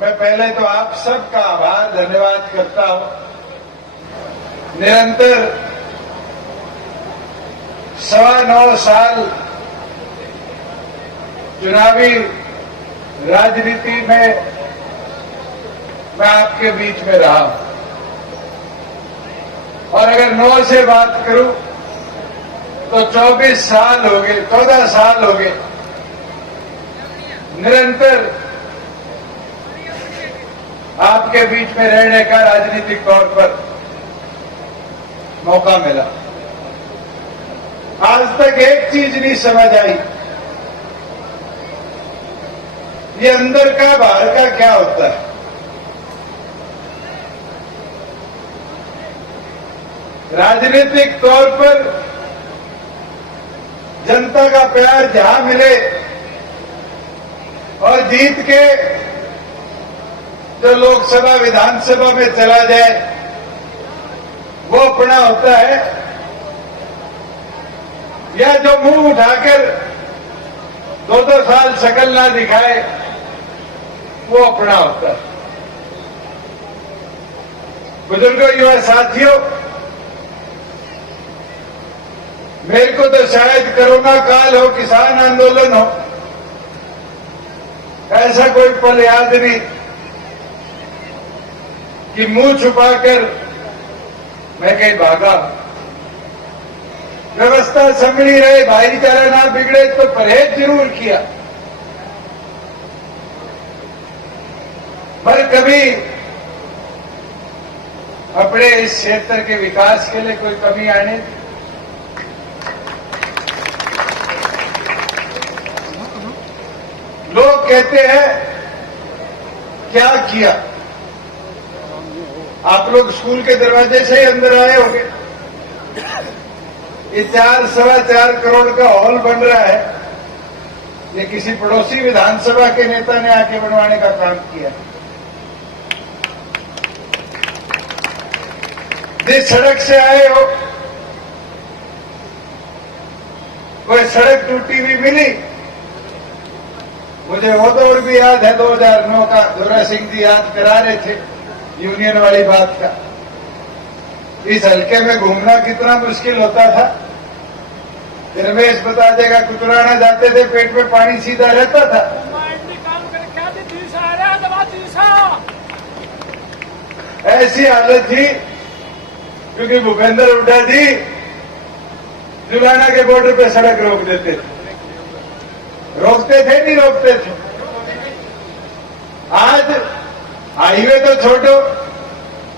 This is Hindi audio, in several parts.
मैं पहले तो आप सबका आभार धन्यवाद करता हूं। निरंतर 9.25 साल चुनावी राजनीति में मैं आपके बीच में रहा हूं और अगर 9 से बात करूं तो 24 साल हो गए, 14 साल हो गए निरंतर आपके बीच में रहने का राजनीतिक तौर पर मौका मिला। आज तक एक चीज नहीं समझ आई, ये अंदर का बाहर का क्या होता है। राजनीतिक तौर पर जनता का प्यार जहां मिले और जीत के जो लोकसभा विधानसभा में चला जाए वो अपना होता है, या जो मुंह उठाकर 2-2 साल शक्ल ना दिखाए वो अपना होता है। बुजुर्गों, युवा साथियों, मेरे को तो शायद कोरोना काल हो, किसान आंदोलन हो, ऐसा कोई पल याद नहीं कि मुंह छुपाकर मैं कहीं भागा। व्यवस्था संभली रहे, भाईचारा ना बिगड़े तो परहेज जरूर किया, पर कभी अपने इस क्षेत्र के विकास के लिए कोई कमी आने दी। लोग कहते हैं क्या किया। आप लोग स्कूल के दरवाजे से ही अंदर आए होंगे। ये 4-4.25 करोड़ का हॉल बन रहा है, ये किसी पड़ोसी विधानसभा के नेता ने आके बनवाने का काम किया। जिस सड़क से आए हो, कोई सड़क टूटी हुई मिली, मुझे वो दौर भी याद है 2009 का। जोरा सिंह जी याद करा रहे थे यूनियन वाली बात का। इस हल्के में घूमना कितना मुश्किल होता था। रमेश बता देगा, कुतराना जाते थे, पेट में पानी सीधा रहता था। ऐसी हालत थी क्योंकि भूपेंद्र हुड्डा जी जुलाना के बॉर्डर पे सड़क रोक देते थे। रोकते थे, नहीं रोकते थे। आज हाईवे तो छोड़ो,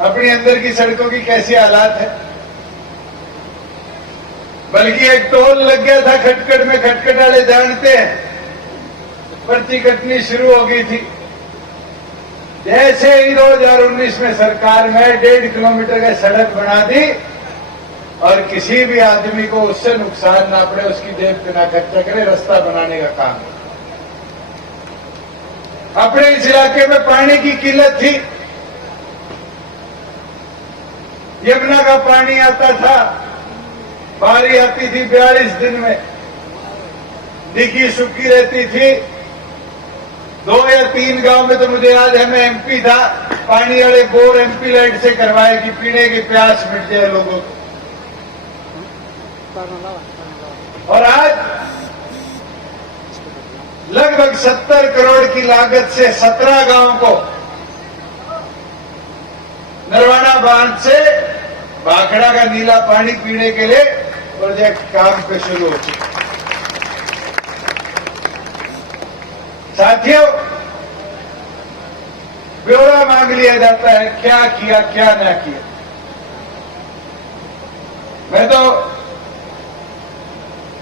अपनी अंदर की सड़कों की कैसी हालात है। बल्कि एक टोल लग गया था खटखट में, खटखट वाले जानते हैं, पर्ची कटनी शुरू हो गई थी। जैसे ही 2019 में सरकार ने 1.5 किलोमीटर की सड़क बना दी और किसी भी आदमी को उससे नुकसान ना पड़े, उसकी जेब पे ना खर्चा करे, रास्ता बनाने का काम है। अपने इस इलाके में पानी की किल्लत थी। यमुना का पानी आता था, बारी आती थी 42 दिन में, दिखी सूखी रहती थी। 2 या 3 गांव में तो मुझे याद है, मैं एमपी था, पानी वाले बोर एमपी लाइट से करवाए कि पीने की प्यास मिट जाए लोगों को। और आज लगभग 70 करोड़ की लागत से 17 गांव को नरवाना बांध से भाखड़ा का नीला पानी पीने के लिए प्रोजेक्ट काम पे शुरू हो चुका। साथियों, ब्यौरा मांग लिया जाता है, क्या किया क्या ना किया। मैं तो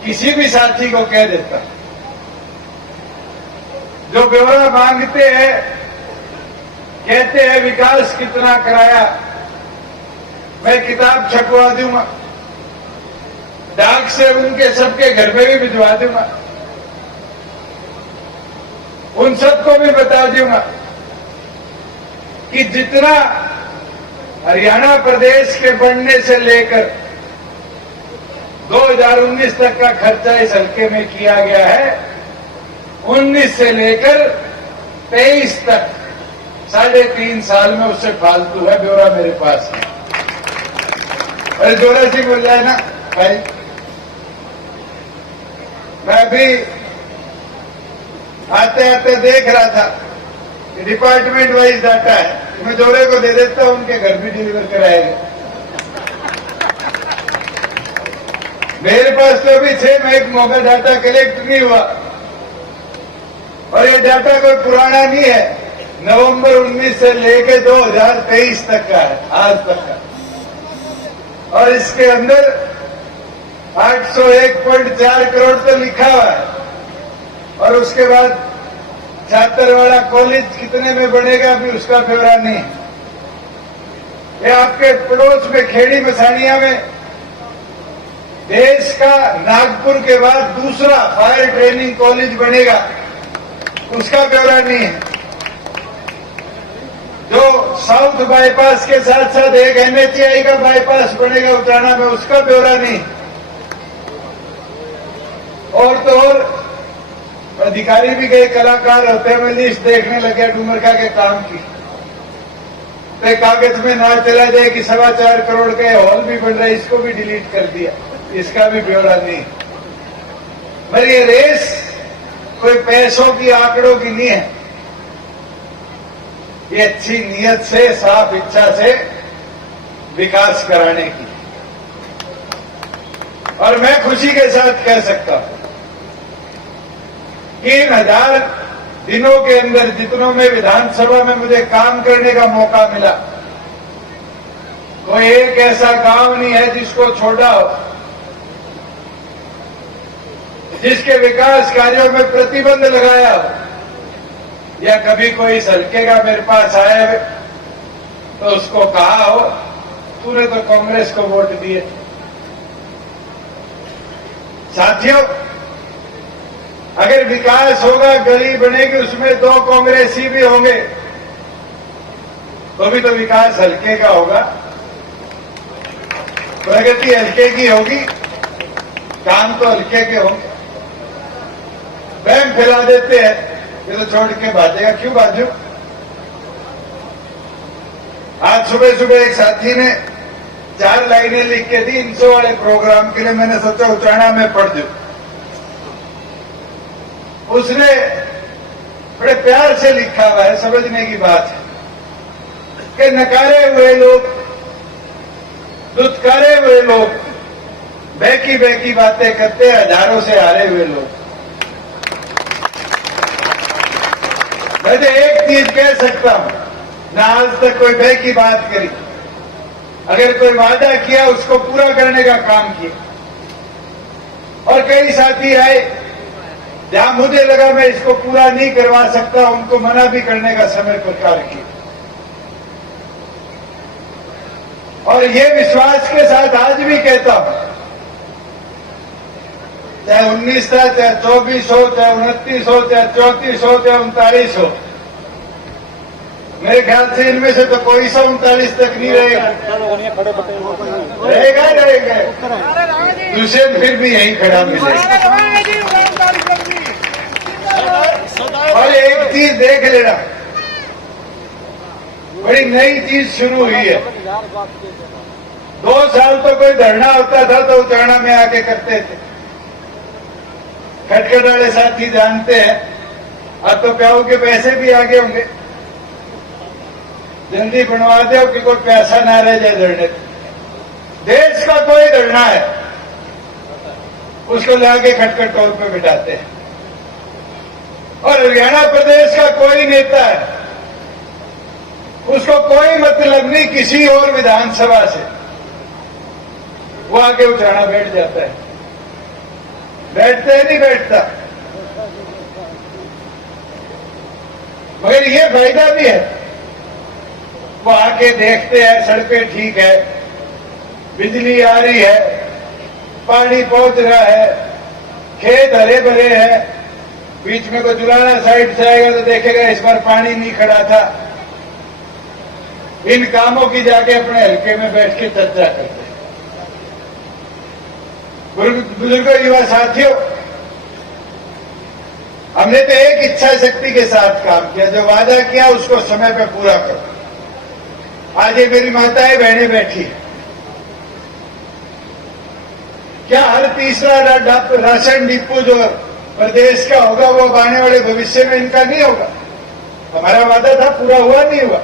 किसी भी साथी को कह देता, जो ब्यौरा मांगते हैं, कहते हैं विकास कितना कराया, मैं किताब छपवा दूंगा, डाक से उनके सबके घर में भी भिजवा दूंगा, उन सबको भी बता दूंगा कि जितना हरियाणा प्रदेश के बनने से लेकर 2019 तक का खर्चा इस हल्के में किया गया है, 19 से लेकर 23 तक 3.5 साल में उससे फालतू है, ब्यौरा मेरे पास है। अरे जोरा जी बोल रहा है ना भाई, मैं भी आते आते देख रहा था कि डिपार्टमेंट वाइज डाटा है, मैं जोरे को दे देता हूं, उनके घर भी डिलीवर कराएगा। मेरे पास तो अभी 6 महीने का मौका डाटा कलेक्ट नहीं हुआ, और ये डाटा कोई पुराना नहीं है, नवंबर 19 से लेके 2023 तक का है, आज तक का। और इसके अंदर 801.4 करोड़ तो लिखा हुआ है, और उसके बाद छात्रवाड़ा कॉलेज कितने में बनेगा अभी उसका ब्यौरा नहीं। ये आपके पड़ोस में खेड़ी मसानिया में देश का नागपुर के बाद दूसरा फायर ट्रेनिंग कॉलेज बनेगा, उसका ब्यौरा नहीं है। जो साउथ बाईपास के साथ साथ एक NHAI का बाईपास बनेगा उतराना में, उसका ब्यौरा नहीं। और तो और अधिकारी भी गए, कलाकार होते हैं, मैं लिस्ट देखने लगे डुमरका के काम की, तो कागज में ना चला जाए कि 4.25 करोड़ का हॉल भी बन रहा है, इसको भी डिलीट कर दिया, इसका भी ब्यौरा नहीं। मगर ये रेस कोई पैसों की आंकड़ों की नहीं है, ये अच्छी नीयत से, साफ इच्छा से विकास कराने की। और मैं खुशी के साथ कह सकता हूं 3000 दिनों के अंदर जितनों में विधानसभा में मुझे काम करने का मौका मिला, कोई एक ऐसा गांव नहीं है जिसको छोड़ा हो, जिसके विकास कार्यों में प्रतिबंध लगाया हो, या कभी कोई सड़केगा मेरे पास आए तो उसको कहा हो तूने तो कांग्रेस को वोट दिए। साथियों, अगर विकास होगा, गली बनेगी, उसमें 2 कांग्रेसी भी होंगे तो भी तो विकास हल्के का होगा, प्रगति हल्के की होगी, काम तो हल्के के होंगे। वहम फैला देते हैं ये तो छोड़ के भागेगा, क्यों भाजू? आज सुबह सुबह एक साथी ने 4 लाइनें लिख के दी 300 वाले प्रोग्राम के लिए, मैंने सोचा उचाना में पढ़ दूं। उसने बड़े प्यार से लिखा हुआ है, समझने की बात है कि नकारे हुए लोग, दुत्कारे हुए लोग, बहकी बहकी बातें करते, हजारों से हारे हुए लोग। मैं तो एक चीज कह सकता हूं, ना आज तक कोई बह की बात करी, अगर कोई वादा किया उसको पूरा करने का काम किया। और कई साथी आए जहां मुझे लगा मैं इसको पूरा नहीं करवा सकता, उनको मना भी करने का समय प्रकार किया। और ये विश्वास के साथ आज भी कहता हूं, चाहे 19 था, चाहे 24 हो, चाहे 29 हो, चाहे 34 हो, चाहे 39 हो, मेरे ख्याल से इनमें से तो कोई 39 तक नहीं रहेगा। रहेगा दुष्यंत फिर भी यहीं खड़ा मिलेगा। और एक चीज देख लेना, बड़ी नई चीज शुरू हुई है। 2 साल तो कोई धरना होता था तो उतरना में आके करते थे, खटखट वाले साथी जानते हैं। अब तो प्याऊ के पैसे भी आगे होंगे, जल्दी बनवा दो कि कोई पैसा ना रह जाए धरने। देश का कोई धरना है उसको लाके खटखट टोल पे बिठाते हैं। और हरियाणा प्रदेश का कोई नेता है, उसको कोई मतलब नहीं किसी और विधानसभा से, वो आके उठाना बैठ जाता है। बैठते नहीं बैठता, मगर ये फायदा भी है, वो आके देखते हैं सड़कें ठीक है, बिजली आ रही है, पानी पहुंच रहा है, खेत हरे भरे हैं। बीच में कोई जुलाना साइड से आएगा तो देखेगा इस बार पानी नहीं खड़ा था। इन कामों की जाके अपने हल्के में बैठ के चर्चा करते हैं। बुजुर्गों, युवा साथियों, हमने तो एक इच्छा शक्ति के साथ काम किया, जो वादा किया उसको समय पे पूरा करो। आज ये मेरी माताएं बहनें बैठी है, क्या हर तीसरा राशन डिपो जो प्रदेश का होगा वो आने वाले भविष्य में इनका नहीं होगा? हमारा वादा था, पूरा हुआ नहीं हुआ?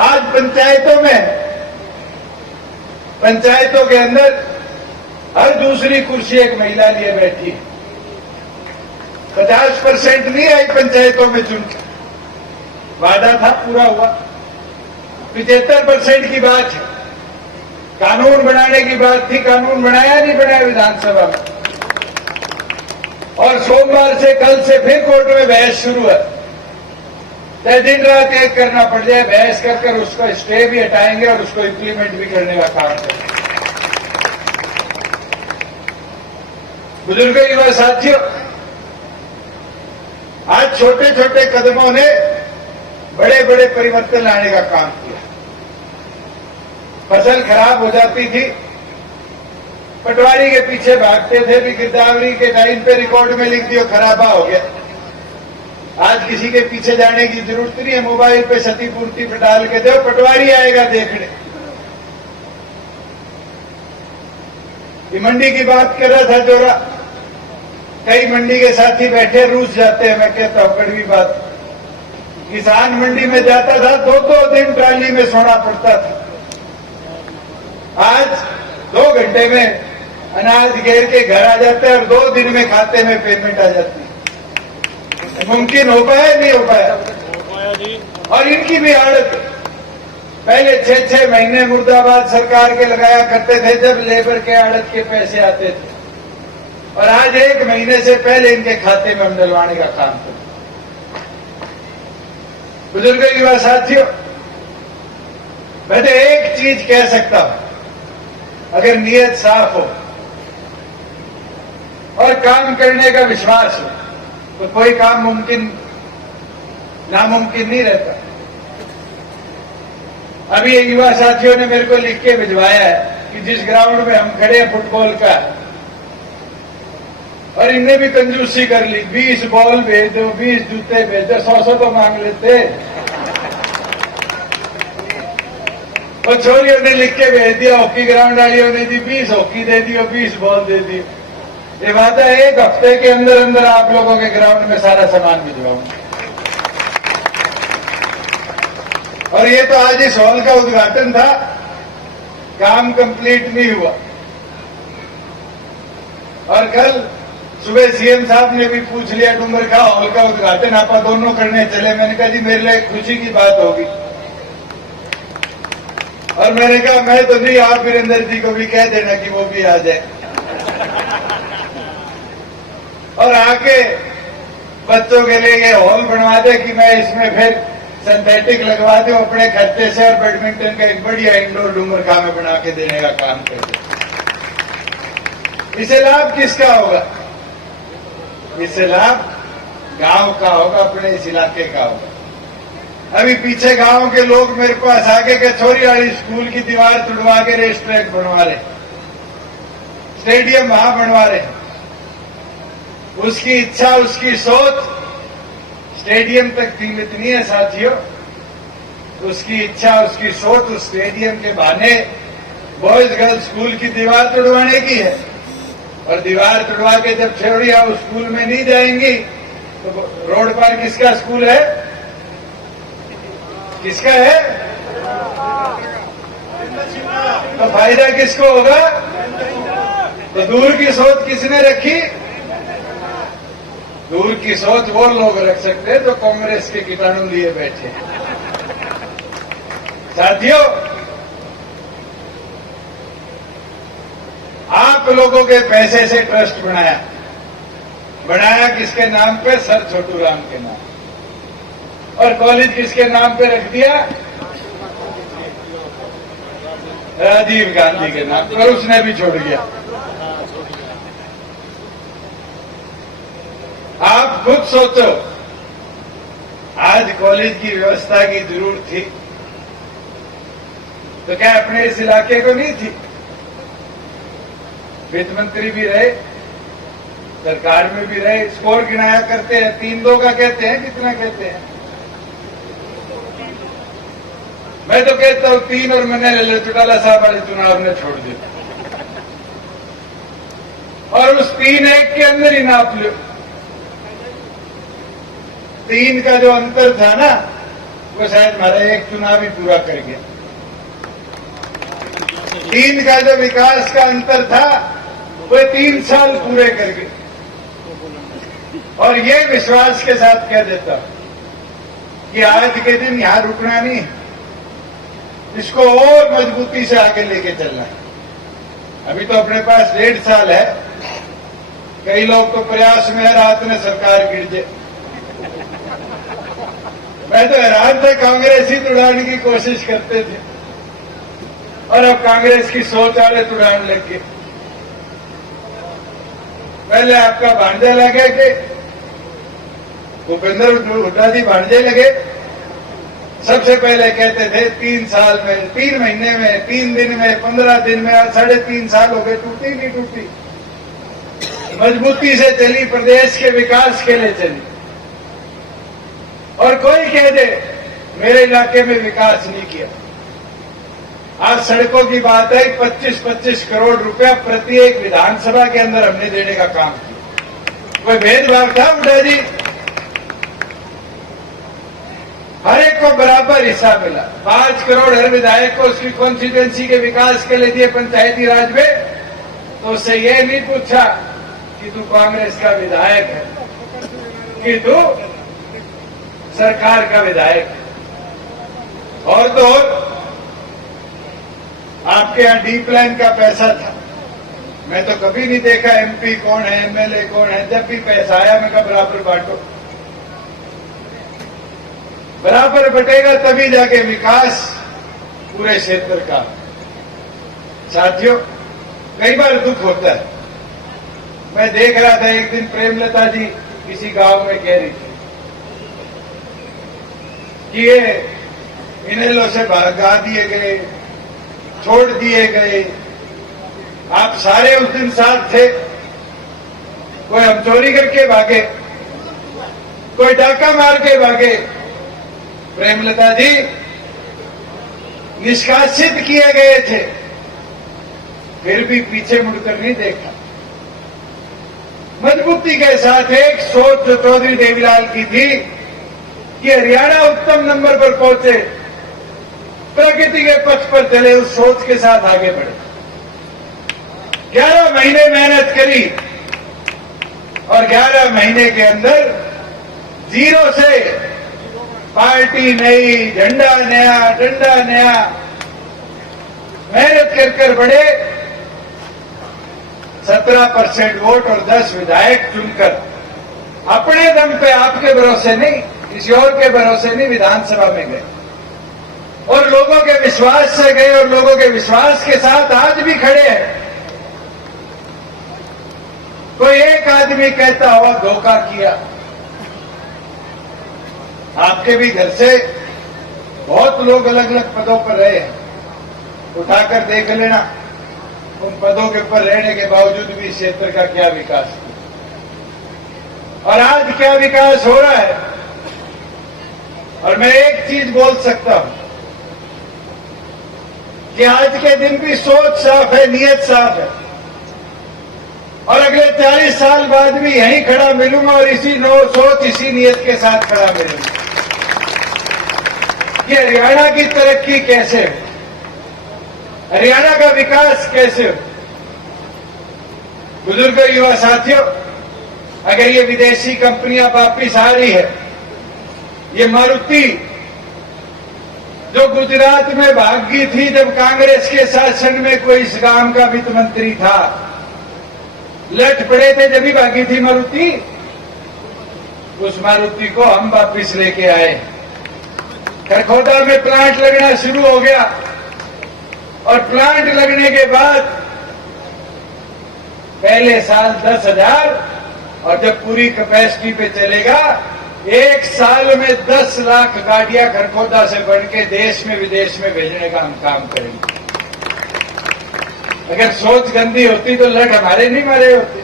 आज पंचायतों के अंदर हर दूसरी कुर्सी एक महिला लिए बैठी है। 50% नहीं आई पंचायतों में चुनकर, वादा था, पूरा हुआ। 75% की बात है, कानून बनाने की बात थी, कानून बनाया नहीं बनाया विधानसभा में। और सोमवार से, कल से फिर कोर्ट में बहस शुरू है। चाहे दिन रात एक करना पड़ जाए, बहस कर उसका स्टे भी हटाएंगे और उसको इम्प्लीमेंट भी करने का काम करेंगे। बुजुर्गों, युवा साथियों, आज छोटे छोटे कदमों ने बड़े बड़े परिवर्तन लाने का काम किया। फसल खराब हो जाती थी, पटवारी के पीछे भागते थे, भी गिरदावरी के टाइम पे रिकॉर्ड में लिख दियो खराबा हो गया। आज किसी के पीछे जाने की जरूरत नहीं है, मोबाइल पे क्षतिपूर्ति पे डाल के दो, पटवारी आएगा देखने। ये मंडी की बात कर रहा था जोरा, कई मंडी के साथी बैठे रूस जाते हैं। मैं कहता हूं कड़वी बात, किसान मंडी में जाता था 2-2 दिन ट्राली में सोना पड़ता था। आज 2 घंटे में अनाज घेर के घर आ जाते हैं और 2 दिन में खाते में पेमेंट आ जाती है। मुमकिन हो पाया, नहीं हो पाया? और इनकी भी हालत, पहले 6-6 महीने मुर्दाबाद सरकार के लगाया करते थे जब लेबर के आड़त के पैसे आते थे, और आज 1 महीने से पहले इनके खाते में हम डलवाने का काम करते। बुजुर्ग, युवा साथियों, मैं तो एक चीज कह सकता हूं, अगर नीयत साफ हो और काम करने का विश्वास हो तो कोई काम नामुमकिन नहीं रहता। अभी ये युवा साथियों ने मेरे को लिख के भिजवाया है कि जिस ग्राउंड में हम खड़े हैं फुटबॉल का, और इनने भी कंजूसी कर ली, 20 बॉल भेज दो, 20 जूते भेज दो, 100 तो मांग लेते। और छोरियों ने लिख के भेज दिया, हॉकी ग्राउंड वालियों ने दी 20 हॉकी दे दी और 20 बॉल दे दी। ये वादा है 1 हफ्ते के अंदर अंदर आप लोगों के ग्राउंड में सारा सामान भिजवाऊंगा। और ये तो आज इस हॉल का उद्घाटन था, काम कंप्लीट नहीं हुआ। और कल सुबह सीएम साहब ने भी पूछ लिया, डूंगर का हॉल का उद्घाटन आप दोनों करने चले। मैंने कहा जी मेरे लिए खुशी की बात होगी। और मैंने कहा मैं तो नहीं, आप वीरेंद्र जी को भी कह देना कि वो भी आ जाए और आके बच्चों के लिए ये हॉल बनवा दे कि मैं इसमें फिर सिंथेटिक लगवा दूं अपने खर्चे से, और बैडमिंटन का एक बढ़िया इंडोर डूंगरका में बना के देने का काम कर दे। इससे लाभ किसका होगा? इससे लाभ गांव का होगा, अपने इस इलाके का होगा। अभी पीछे गांव के लोग मेरे पास आगे के छोरी वाली स्कूल की दीवार तुड़वा के रेस ट्रैक बनवा रहे, स्टेडियम वहां बनवा रहे। उसकी इच्छा, उसकी सोच स्टेडियम तक सीमित नहीं है साथियों। उसकी इच्छा, उसकी सोच उस स्टेडियम के बहाने बॉयज गर्ल्स स्कूल की दीवार तुड़वाने की है। और दीवार तुड़वा के जब छोरियां उस स्कूल में नहीं जाएंगी तो रोड पर किसका स्कूल है? किसका है? तो फायदा किसको होगा? तो दूर की सोच किसने रखी? दूर की सोच वो लोग रख सकते हैं जो कांग्रेस के कीटाणु लिए बैठे हैं। साथियों, आप लोगों के पैसे से ट्रस्ट बनाया किसके नाम पे? सर छोटू राम के नाम। और कॉलेज किसके नाम पे रख दिया? राजीव गांधी के नाम पर। उसने भी छोड़ दिया। आप खुद सोचो, आज कॉलेज की व्यवस्था की जरूरत थी तो क्या अपने इस इलाके को नहीं थी? वित्त मंत्री भी रहे, सरकार में भी रहे, स्कोर गिनाया करते हैं। 3-2 का कहते हैं, कितना कहते हैं? मैं तो कहता हूं 3 और मैंने ले चौटाला साहब वाले चुनाव ने छोड़ दिया और उस 3-1 के अंदर ही नाप लो। 3 का जो अंतर था ना, वो शायद हमारा एक चुनाव ही पूरा कर गया। 3 का जो विकास का अंतर था, वो 3 साल पूरे कर गए। और ये विश्वास के साथ कह देता हूं कि आज के दिन यहां रुकना नहीं, इसको और मजबूती से आगे लेके चलना है। अभी तो अपने पास 1.5 साल है। कई लोग तो प्रयास में है रात में सरकार गिर जाए। मैं तो हैरान था, कांग्रेस ही तुड़ाने की कोशिश करते थे और अब कांग्रेस की सोच वाले तुड़ाने लग गए। पहले आपका भांजा लगे कि भूपेंद्र हुड्डा जी भांजे लगे। सबसे पहले कहते थे 3 साल में, 3 महीने में, 3 दिन में, 15 दिन में, आज 3.5 साल हो गए, टूटी नहीं टूटी। मजबूती से चली, प्रदेश के विकास के लिए चली। और कोई कह दे मेरे इलाके में विकास नहीं किया। आज सड़कों की बात है, 25-25 करोड़ रुपया प्रत्येक विधानसभा के अंदर हमने देने का काम किया। कोई भेदभाव था हुड्डा जी? हर एक को बराबर हिस्सा मिला। 5 करोड़ हर विधायक को उसकी कॉन्स्टिट्यूएंसी के विकास के लिए दिए पंचायती राज में। तो उससे यह नहीं पूछा कि तू कांग्रेस का विधायक है कि तू सरकार का विधायक है। और तो और आपके यहां डी प्लान का पैसा था, मैं तो कभी नहीं देखा एमपी कौन है, एमएलए कौन है। जब भी पैसा आया मैं कहा बराबर बांटो, बराबर बटेगा तभी जाके विकास पूरे क्षेत्र का। साथियों, कई बार दुख होता है। मैं देख रहा था एक दिन प्रेमलता जी किसी गांव में कह रही थी कि ये इनेलो से भगा दिए गए, छोड़ दिए गए। आप सारे उस दिन साथ थे। कोई हम चोरी करके भागे, कोई डाका मार के भागे। प्रेमलता जी निष्कासित किए गए थे, फिर भी पीछे मुड़कर नहीं देखा। मजबूती के साथ एक सोच जो चौधरी देवीलाल की थी कि हरियाणा उत्तम नंबर पर पहुंचे, प्रगति के पथ पर चले, उस सोच के साथ आगे बढ़े। 11 महीने मेहनत करी और 11 महीने के अंदर 0 से पार्टी नई, झंडा नया, डंडा नया, मेहनत कर कर बढ़े। 17% वोट और 10 विधायक चुनकर अपने दम पे, आपके भरोसे नहीं, किसी और के भरोसे नहीं, विधानसभा में गए और लोगों के विश्वास से गए और लोगों के विश्वास के साथ आज भी खड़े हैं। कोई एक आदमी कहता हुआ धोखा किया। आपके भी घर से बहुत लोग अलग अलग पदों पर रहे हैं, उठाकर देख लेना उन पदों के ऊपर रहने के बावजूद भी इस क्षेत्र का क्या विकास और आज क्या विकास हो रहा है। और मैं एक चीज बोल सकता हूं कि आज के दिन भी सोच साफ है, नियत साफ है और अगले 40 साल बाद भी यहीं खड़ा मिलूंगा और इसी सोच, इसी नियत के साथ खड़ा मिलूंगा। कि हरियाणा की तरक्की कैसे हो, हरियाणा का विकास कैसे हो। बुजुर्ग युवा साथियों, अगर ये विदेशी कंपनियां वापिस आ रही है, ये मारुति जो गुजरात में भाग गई थी जब कांग्रेस के शासन में कोई इस गांव का वित्त मंत्री था, लट पड़े थे जब भी भागी थी मारुति, उस मारुति को हम वापिस लेके आए। खरखोदा में प्लांट लगना शुरू हो गया और प्लांट लगने के बाद पहले साल 10,000 और जब पूरी कैपेसिटी पे चलेगा 1 साल में 10 लाख गाड़ियां खरखोदा से बढ़ के देश में विदेश में भेजने का हम काम करेंगे। अगर सोच गंदी होती तो लट हमारे नहीं मारे होते।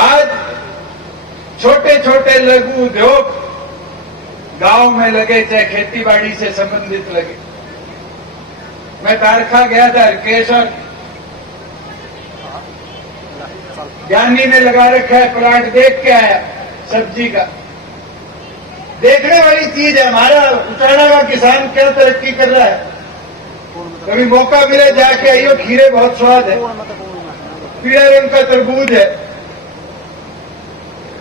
आज छोटे छोटे लघु उद्योग गांव में लगे, चाहे खेती बाड़ी से संबंधित लगे। मैं तारखा गया था, हरकेश और ज्ञानी ने लगा रखा है प्लांट, देख के आया सब्जी का। देखने वाली चीज है। हमारा उचाना का किसान क्या तरक्की कर रहा है। कभी मौका मिले जाके आइयो, खीरे बहुत स्वाद है, पीले रंग का तरबूज है।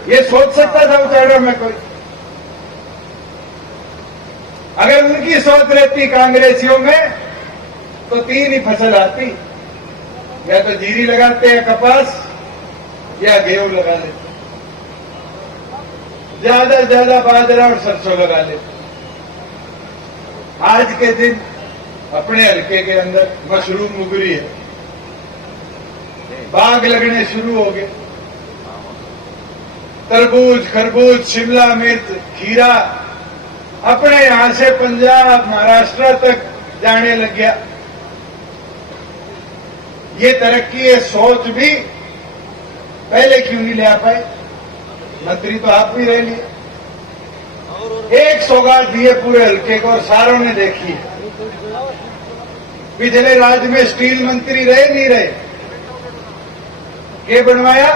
ये सोच सकता था उचाना में कोई? अगर उनकी सोच रहती कांग्रेसियों में तो 3 ही फसल आती, या तो जीरी लगाते हैं, कपास, या गेहूं लगा लेते, ज्यादा से ज्यादा बाजरा और सरसों लगा लेते। आज के दिन अपने हल्के के अंदर मशरूम उगरी है, बाग लगने शुरू हो गए, तरबूज, खरबूज, शिमला मिर्च, खीरा अपने यहां से पंजाब, महाराष्ट्र तक जाने लग गया। ये तरक्की, ये सोच भी पहले क्यों नहीं ले आ पाए? मंत्री तो आप भी रह लिए। एक सौगात दिए पूरे हल्के को और सारों ने देखी है। पिछले राज्य में स्टील मंत्री रहे नहीं रहे, के बनवाया?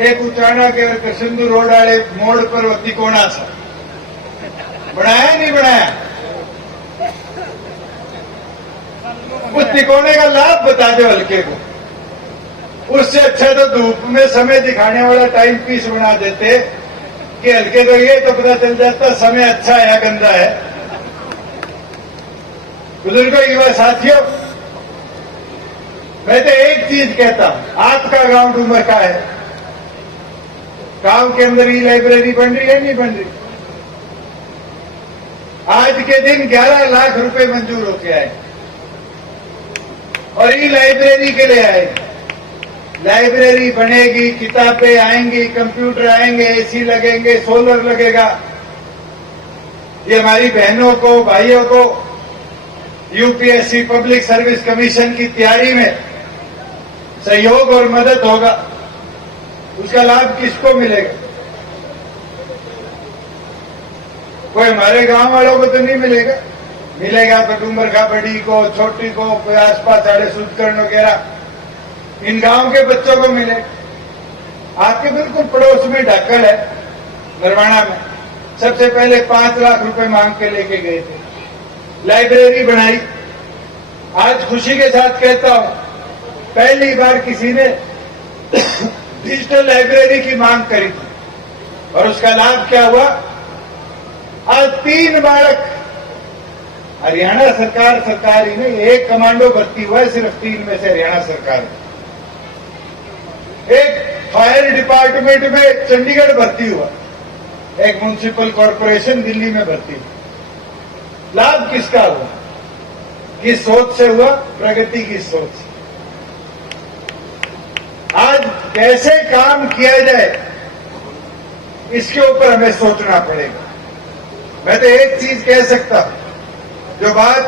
एक उचाना के सिंधु रोड वाले मोड़ पर वो तिकोना सा बनाया, नहीं बनाया? उस तिकोने का लाभ बता दो हल्के को। उससे अच्छा तो धूप में समय दिखाने वाला टाइम पीस बना देते कि हल्के को ये तो पता चल जाता समय अच्छा है या गंदा है। बुजुर्गों, युवा साथियों, मैं तो एक चीज कहता हूं, आपका गांव डूमर का है, गांव के अंदर ही लाइब्रेरी बन रही है, नहीं बन रही? आज के दिन 11 लाख रुपए मंजूर होके आए और ई लाइब्रेरी के लिए आए। लाइब्रेरी बनेगी, किताबें आएंगी, कंप्यूटर आएंगे, एसी लगेंगे, सोलर लगेगा। ये हमारी बहनों को, भाइयों को यूपीएससी पब्लिक सर्विस कमीशन की तैयारी में सहयोग और मदद होगा। उसका लाभ किसको मिलेगा? कोई हमारे गांव वालों को तो नहीं मिलेगा। मिलेगा तो डूमरखा बड़ी को, छोटी को, कोई आसपास साढ़े सुदकर्ण वगैरह इन गांव के बच्चों को मिले। आपके बिल्कुल पड़ोस में ढक्कल है, नरवाना में, सबसे पहले 5 लाख रुपए मांग के लेके गए थे, लाइब्रेरी बनाई। आज खुशी के साथ कहता हूं, पहली बार किसी ने डिजिटल लाइब्रेरी की मांग करी थी और उसका लाभ क्या हुआ? आज 3 बालक, हरियाणा सरकार ही नहीं, एक कमांडो भर्ती हुआ है सिर्फ 3 में से हरियाणा सरकार। एक फायर डिपार्टमेंट में चंडीगढ़ भर्ती हुआ, एक म्युनिसिपल कॉर्पोरेशन दिल्ली में भर्ती हुआ। लाभ किसका हुआ? किस सोच से हुआ? प्रगति की सोच से। आज कैसे काम किया जाए इसके ऊपर हमें सोचना पड़ेगा। मैं तो एक चीज कह सकता हूं, जो बात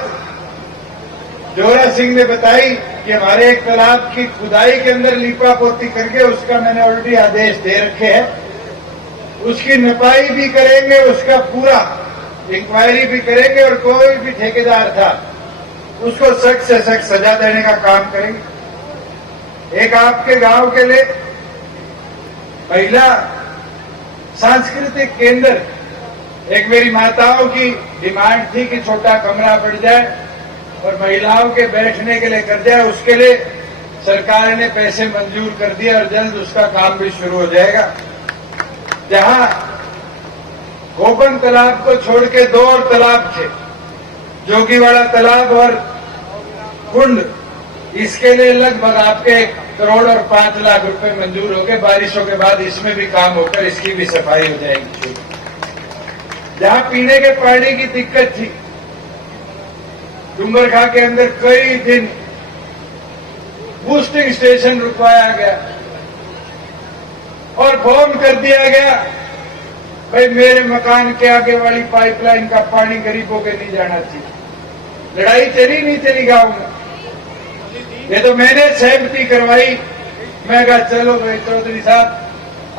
जोरा सिंह ने बताई कि हमारे एक तालाब की खुदाई के अंदर लीपा पोती करके, उसका मैंने ऑलरेडी आदेश दे रखे हैं। उसकी नपाई भी करेंगे, उसका पूरा इंक्वायरी भी करेंगे और कोई भी ठेकेदार था उसको सख्त से सख्त सजा देने का काम करेंगे। एक आपके गांव के लिए महिला सांस्कृतिक केंद्र, एक मेरी माताओं की डिमांड थी कि छोटा कमरा बढ़ जाए और महिलाओं के बैठने के लिए कर जाए। उसके लिए सरकार ने पैसे मंजूर कर दिया और जल्द उसका काम भी शुरू हो जाएगा। जहां गोपन तालाब को छोड़ के 2 और तालाब थे, जोगीवाड़ा तालाब और कुंड, इसके लिए लगभग आपके 1 करोड़ और 5 लाख रुपए मंजूर हो गए। बारिशों के बाद इसमें भी काम होकर इसकी भी सफाई हो जाएगी। जहां पीने के पानी की दिक्कत थी, डूमरखा के अंदर कई दिन बूस्टिंग स्टेशन रुकवाया गया और फोन कर दिया गया, भाई मेरे मकान के आगे वाली पाइपलाइन का पानी गरीबों के नहीं जाना चाहिए। लड़ाई चली नहीं चली गांव में। ये तो मैंने सहमति करवाई। मैं कहा चलो भाई चौधरी साहब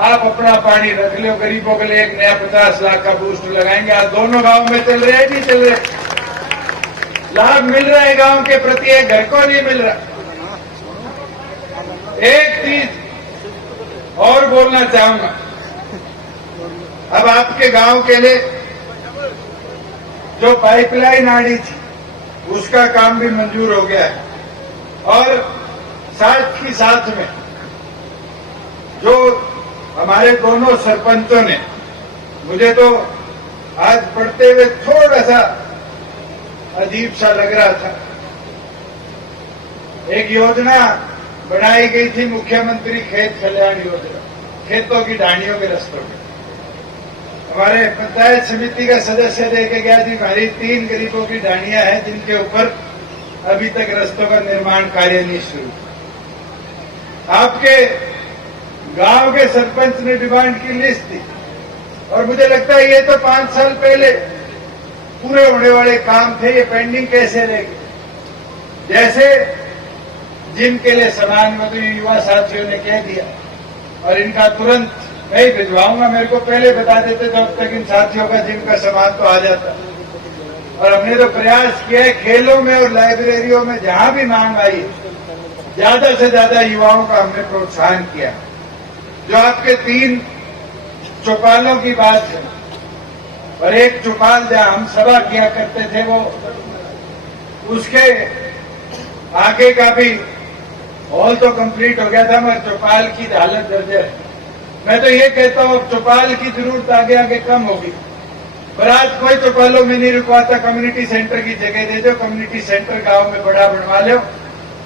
आप अपना पानी रख लो, गरीबों के लिए एक नया 50 लाख का बूस्ट लगाएंगे। आज दोनों गांव में चल रहे हैं, नहीं चल रहे? लाभ मिल रहा है गांव के प्रति, एक घर को नहीं मिल रहा। एक चीज और बोलना चाहूंगा, अब आपके गांव के लिए जो पाइपलाइन आनी थी उसका काम भी मंजूर हो गया है, और साथ ही साथ में जो हमारे दोनों सरपंचों ने, मुझे तो आज पढ़ते हुए थोड़ा सा अजीब सा लग रहा था, एक योजना बनाई गई थी मुख्यमंत्री खेत कल्याण योजना, खेतों की ढाणियों के रस्तों में। हमारे पंचायत समिति का सदस्य देके गया जी हमारी 3 गरीबों की ढाणियां हैं जिनके ऊपर अभी तक रस्तों का निर्माण कार्य नहीं शुरू। आपके गांव के सरपंच ने डिमांड की लिस्ट दी, और मुझे लगता है ये तो 5 साल पहले पूरे होने वाले काम थे, ये पेंडिंग कैसे रह गए? जैसे जिनके लिए समान मजदूरी युवा साथियों ने कह दिया, और इनका तुरंत मैं ही भिजवाऊंगा, मेरे को पहले बता देते तो अब तक इन साथियों का जिम का सामान तो आ जाता। और हमने तो प्रयास किया है खेलों में और लाइब्रेरियों में जहां भी मांग आई ज्यादा से ज्यादा युवाओं का हमने प्रोत्साहन किया। जो आपके 3 चौपालों की बात है, और एक चौपाल जहां हम सभा किया करते थे वो उसके आगे का भी हॉल तो कंप्लीट हो गया था, मगर चौपाल की हालत जर्जर है। मैं तो ये कहता हूं अब चौपाल की जरूरत आगे आगे कम होगी। बरात कोई चौपालों में नहीं रुकवाता, कम्युनिटी सेंटर की जगह दे दो, कम्युनिटी सेंटर गांव में बड़ा बनवा लो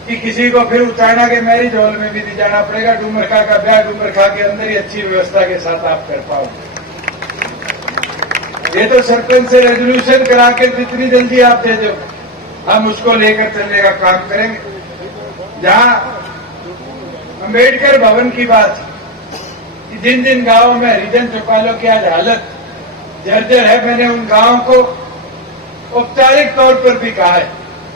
कि किसी को फिर उचाना के मैरिज हॉल में भी नहीं जाना पड़ेगा। डूमरखा का ब्याह डूमरखा के अंदर ही अच्छी व्यवस्था के साथ आप कर पाओगे। ये तो सरपंच से रेजोल्यूशन करा के जितनी जल्दी आप दे दो हम उसको लेकर चलने का काम करेंगे। जहां अंबेडकर भवन की बात कि जिन जिन गांवों में हरिजन चौपालों की आज हालत जर्जर है, मैंने उन गांवों को औपचारिक तौर पर भी कहा है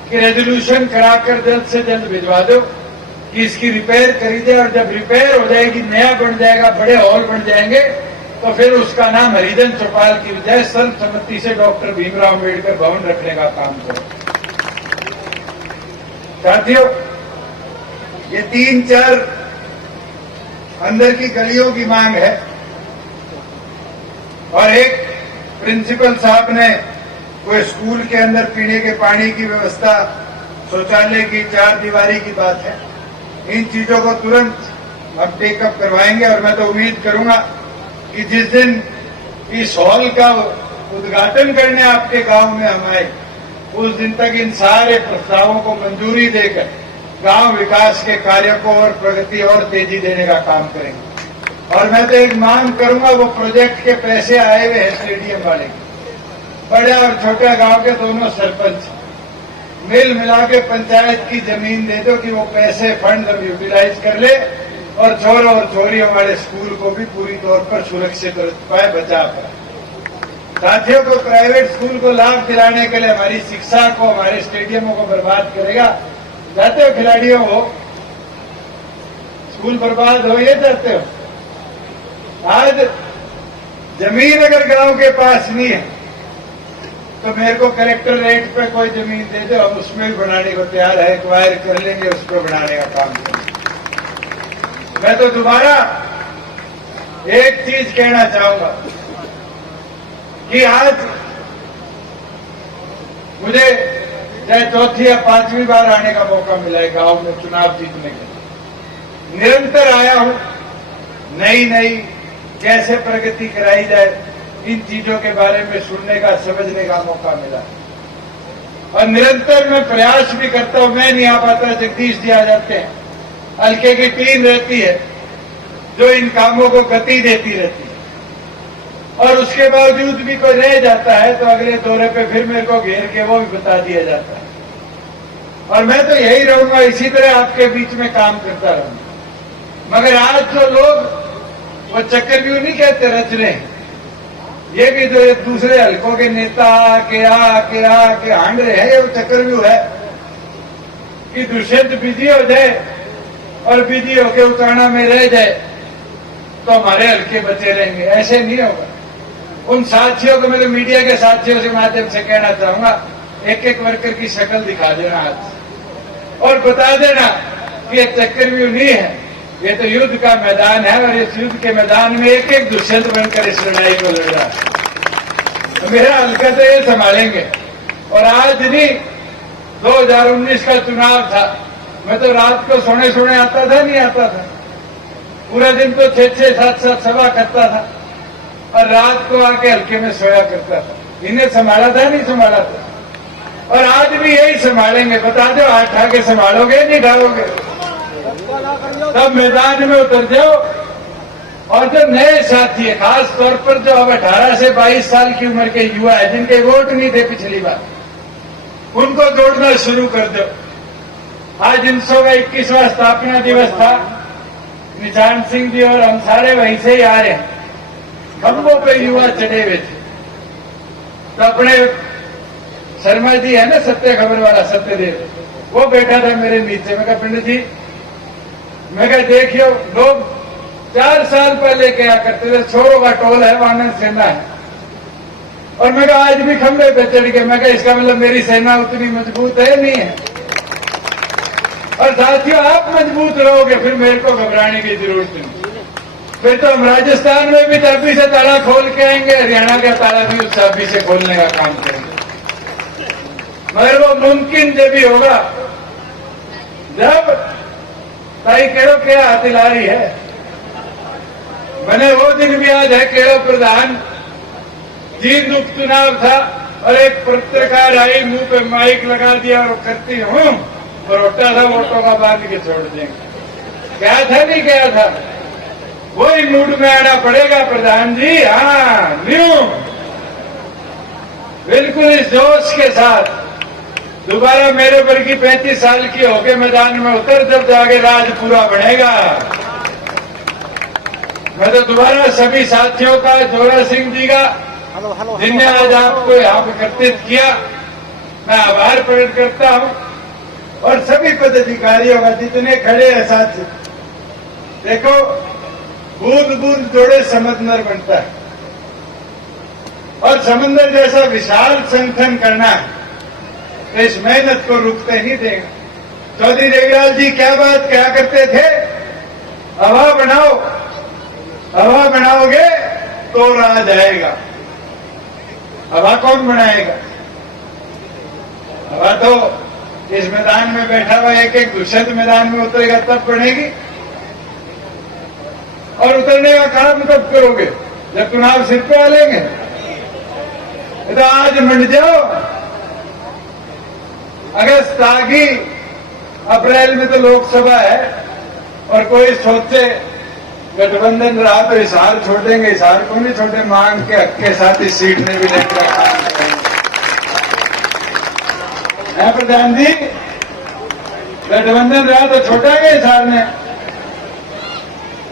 कि रेजोल्यूशन कराकर जल्द से जल्द भिजवा दो कि इसकी रिपेयर करी जाए, और जब रिपेयर हो जाएगी नया बन जाएगा, बड़े हॉल बन जाएंगे, तो फिर उसका नाम हरिजन चौपाल की बजाय सर्वसम्मति से डॉक्टर भीमराव अम्बेडकर भवन रखने का काम करो। साथियों, ये 3-4 अंदर की गलियों की मांग है, और एक प्रिंसिपल साहब ने कोई स्कूल के अंदर पीने के पानी की व्यवस्था, शौचालय की 4 दीवारी की बात है। इन चीजों को तुरंत हम टेकअप करवाएंगे, और मैं तो उम्मीद करूंगा कि जिस दिन इस हॉल का उद्घाटन करने आपके गांव में हम आए उस दिन तक इन सारे प्रस्तावों को मंजूरी देकर गांव विकास के कार्य को और प्रगति और तेजी देने का काम करेंगे। और मैं तो एक मांग करूंगा, वो प्रोजेक्ट के पैसे आए हुए हैं स्टेडियम वाले के, बड़े और छोटे गांव के दोनों सरपंच मिल मिला के पंचायत की जमीन दे दो कि वो पैसे फंड यूटिलाइज कर ले, और छोरों और छोरी हमारे स्कूल को भी पूरी तौर पर सुरक्षित रख पाए, बचा पाए। साथियों को प्राइवेट स्कूल को लाभ दिलाने के लिए हमारी शिक्षा को, हमारे स्टेडियमों को बर्बाद करेगा। चाहते हो खिलाड़ियों हो स्कूल बर्बाद हो, ये चाहते हो? आज जमीन अगर गांव के पास नहीं है तो मेरे को कलेक्टर रेट पे कोई जमीन दे दो, हम उसमें भी बनाने को तैयार है, एक्वायर कर लेंगे, उस पर बनाने का काम करेंगे। मैं तो दोबारा एक चीज कहना चाहूंगा कि आज मुझे चाहे 4थी या 5वीं बार आने का मौका मिला है गांव में चुनाव जीतने के। निरंतर आया हूं, नई कैसे प्रगति कराई जाए इन चीजों के बारे में सुनने का, समझने का मौका मिला, और निरंतर मैं प्रयास भी करता हूं। मैं नहीं आ पाता, जगदीश जी आ जाते हैं, हल्के की टीम रहती है जो इन कामों को गति देती रहती है, और उसके बावजूद भी कोई रह जाता है तो अगले दौरे पे फिर मेरे को घेर के वो भी बता दिया जाता है। और मैं तो यही रहूंगा, इसी तरह आपके बीच में काम करता रहूंगा। मगर आज जो लोग वो चक्रव्यूह नहीं कहते रच रहे हैं, ये भी जो एक दूसरे हलकों के नेता के हांड रहे हैं, ये वो चक्रव्यूह है कि दुष्यंत बिजी हो जाए और बिजी होके उताना में रह जाए तो हमारे हल्के बचे रहेंगे। ऐसे नहीं होगा। उन साथियों को, मेरे मीडिया के साथियों से माध्यम से कहना चाहूंगा, एक एक वर्कर की शक्ल दिखा देना आज और बता देना कि ये चक्रव्यूह नहीं है, ये तो युद्ध का मैदान है और इस युद्ध के मैदान में एक एक दुष्यंत बनकर इस लड़ाई को लड़ रहा है। तो मेरा हल्का तो ये संभालेंगे। और आज नहीं, 2019 का चुनाव था, मैं तो रात को सोने आता था, नहीं आता था, पूरा दिन तो 6-6, 7-7 सभा करता था और रात को आके हल्के में सोया करता था। इन्हें संभाला था, नहीं संभाला था। और आज भी यही संभालेंगे। बता दो, हाथ आके संभालोगे नहीं ढालोगे? तब मैदान में उतर जाओ। और जो नए साथी है, खास तौर पर जो अब 18 से 22 साल की उम्र के युवा है, जिनके वोट नहीं थे पिछली बार, उनको जोड़ना शुरू कर दो। आज इनसो का 21वां स्थापना दिवस था। निशान सिंह जी और हम सारे वहीं से ही आ रहे हैं। खंभों पे युवा चढ़े हुए थे। तो अपने शर्मा जी है ना, सत्य खबर वाला सत्यदेव, वो बैठा था मेरे नीचे। मैं कहा, पंडित जी, मैं कहा देखियो, लोग 4 साल पहले क्या करते थे, छोरों का टोल है, वानर सेना है, और मैं कहा आज भी खंभे पे चढ़ के। मैं कहा इसका मतलब मेरी सेना उतनी मजबूत है, नहीं है। और साथियों, आप मजबूत रहोगे, फिर मेरे को घबराने की जरूरत नहीं। फिर तो हम राजस्थान में भी चाबी से ताला खोल के आएंगे, हरियाणा का ताला भी उस चाबी से खोलने का काम करेंगे। मगर वो मुमकिन जब भी होगा जब ताई केड़ो क्या हथिलारी है। मैंने वो दिन भी याद है, केड़ो प्रधान जींद उपचुनाव था और एक पत्रकार आई, मुंह पे माइक लगा दिया और करती हूं परोटा था, वोटों का बांध के छोड़ देंगे। क्या था, नहीं क्या था, वही मूड में आना पड़ेगा प्रधान जी। हाँ, न्यू बिल्कुल इस जोश के साथ दोबारा मेरे वर्गी 35 साल की होके मैदान में उतर, जब जाके राज पूरा बनेगा। मैं तो दोबारा सभी साथियों का, जोरा सिंह जी का, जिनने आज आपको यहाँ पे एकत्रित किया, मैं आभार प्रकट करता हूँ। और सभी पदाधिकारियों का, जितने खड़े हैं साथी, देखो बूंद बूंद जोड़े समंदर बनता है और समंदर जैसा विशाल संगठन करना है तो इस मेहनत को रुकते नहीं देगा। चौधरी देवीलाल जी क्या बात क्या करते थे, हवा बनाओ, हवा बनाओगे तो राज आएगा। हवा कौन बनाएगा? हवा तो इस मैदान में बैठा हुआ एक एक दुष्यंत मैदान में उतरेगा तब बनेगी। और उतरने का काम कब करोगे? जब चुनाव सिर पे आ लेंगे। तो आज मंड जाओ। अगस्त आ गई, अप्रैल में तो लोकसभा है और कोई सोचे गठबंधन रहा तो हिसार छोड़ देंगे। हिसार को नहीं छोड़े, मांग के हक के साथ इस सीट ने भी लेकर काम करेंगे। प्रधान जी, गठबंधन रहा तो छोटा गया हिसार ने।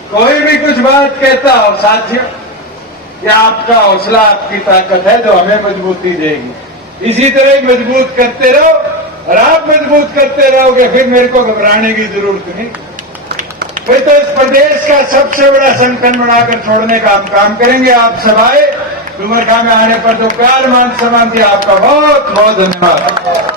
कोई भी कुछ बात कहता हो साथियों, ये आपका हौसला, आपकी ताकत है जो हमें मजबूती देगी। इसी तरह मजबूत करते रहो और आप मजबूत करते रहोगे, फिर मेरे को घबराने की जरूरत नहीं। फिर तो इस प्रदेश का सबसे बड़ा संगठन बनाकर छोड़ने का हम काम करेंगे। आप सब आए, डुमरखा में आने पर जो प्यार मान सम्मान दिया, आपका बहुत बहुत धन्यवाद।